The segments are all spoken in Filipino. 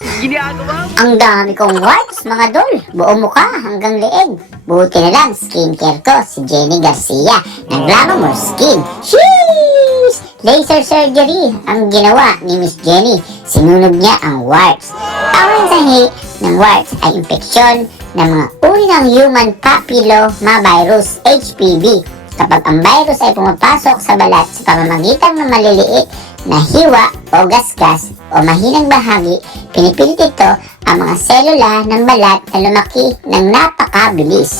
Ginagawa mo? Ang dami kong warts, mga dol. Buong mukha hanggang leeg. Buti na lang, skincare ko, si Jenny Garcia. Ng Glamour Skin. Sheesh! Laser surgery ang ginawa ni Miss Jenny. Sinunog niya ang warts. Ang sanhi ng warts ay impeksyon ng mga uri ng human papillomavirus, HPV. Kapag ang virus ay pumapasok sa balat sa pamamagitan ng maliliit na hiwa o gasgas o mahinang bahagi, pinipilit ito ang mga selula ng balat na lumaki ng napakabilis.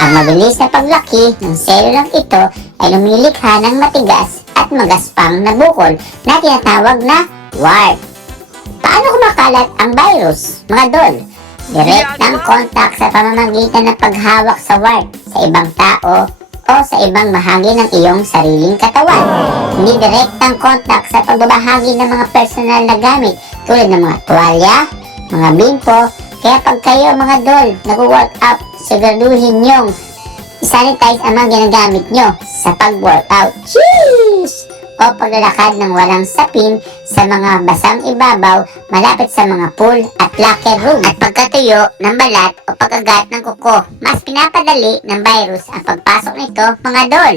Ang mabilis na paglaki ng selulang ito ay lumilikha ng matigas at magaspang na bukol na tinatawag na wart. Paano kumakalat ang virus, mga dol? Direktang kontak sa pamamagitan ng paghawak sa wart sa ibang tao o sa ibang bahagi ng iyong sariling katawan. Hindi direktang kontak sa pagbabahagi ng mga personal na gamit tulad ng mga tuwalya, mga bimpo. Kaya pag kayo, mga dol, nag-workout, siguraduhin nyong sanitize ang mga ginagamit nyo sa pag-workout. Cheers! O paglalakad ng walang sapin sa mga basang ibabaw malapit sa mga pool at locker room. At pagkatuyo ng balat o pagkagat ng kuko, mas pinapadali ng virus ang pagpasok nito, mga dol.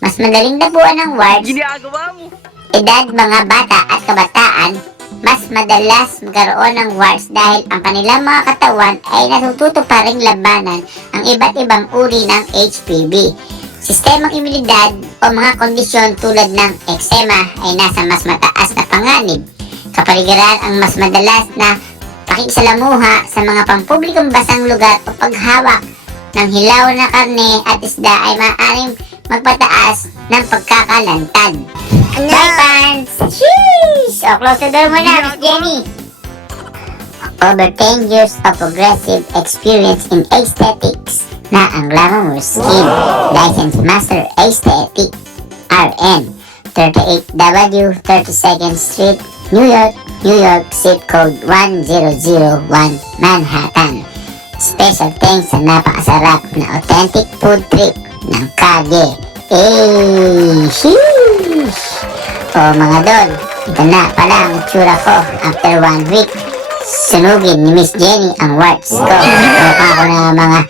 Mas madaling dabuan ng warts. Ginagawa mo? Edad mga bata at kabataan, mas madalas magkaroon ng warts dahil ang kanilang mga katawan ay natututo pa ring labanan ang iba't ibang uri ng HPV. Sistemang imunidad o mga kondisyon tulad ng eczema ay nasa mas mataas na panganib. Kapaligiran ang mas madalas na pakikisalamuha sa mga pampublikong basang lugar o paghawak ng hilaw na karne at isda ay maaaring magpataas ng pagkakalantad. Bye, fans! Sheesh! O, close the door mo na, Miss Jenny! Over 10 years of progressive experience in aesthetics na ang Glamour Skin. Licensed Master Aesthetic RN 38W 32nd Street, New York, New York, zip code 1001 Manhattan. Special thanks sa napakasarap na authentic food trip ng Kage. Sheesh! O mga dol, ito na pala ang itsura ko after 1 week. Sunugin ni Miss Jenny ang warts ko. Mukha ko na mga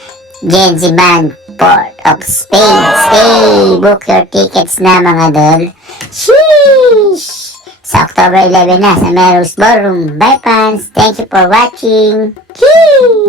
Gen Z Band, Port of Spain. Book your tickets na, mga dol. Sheesh! Sa October 11 na sa Melrose Ballroom. Bye, fans! Thank you for watching. Cheers!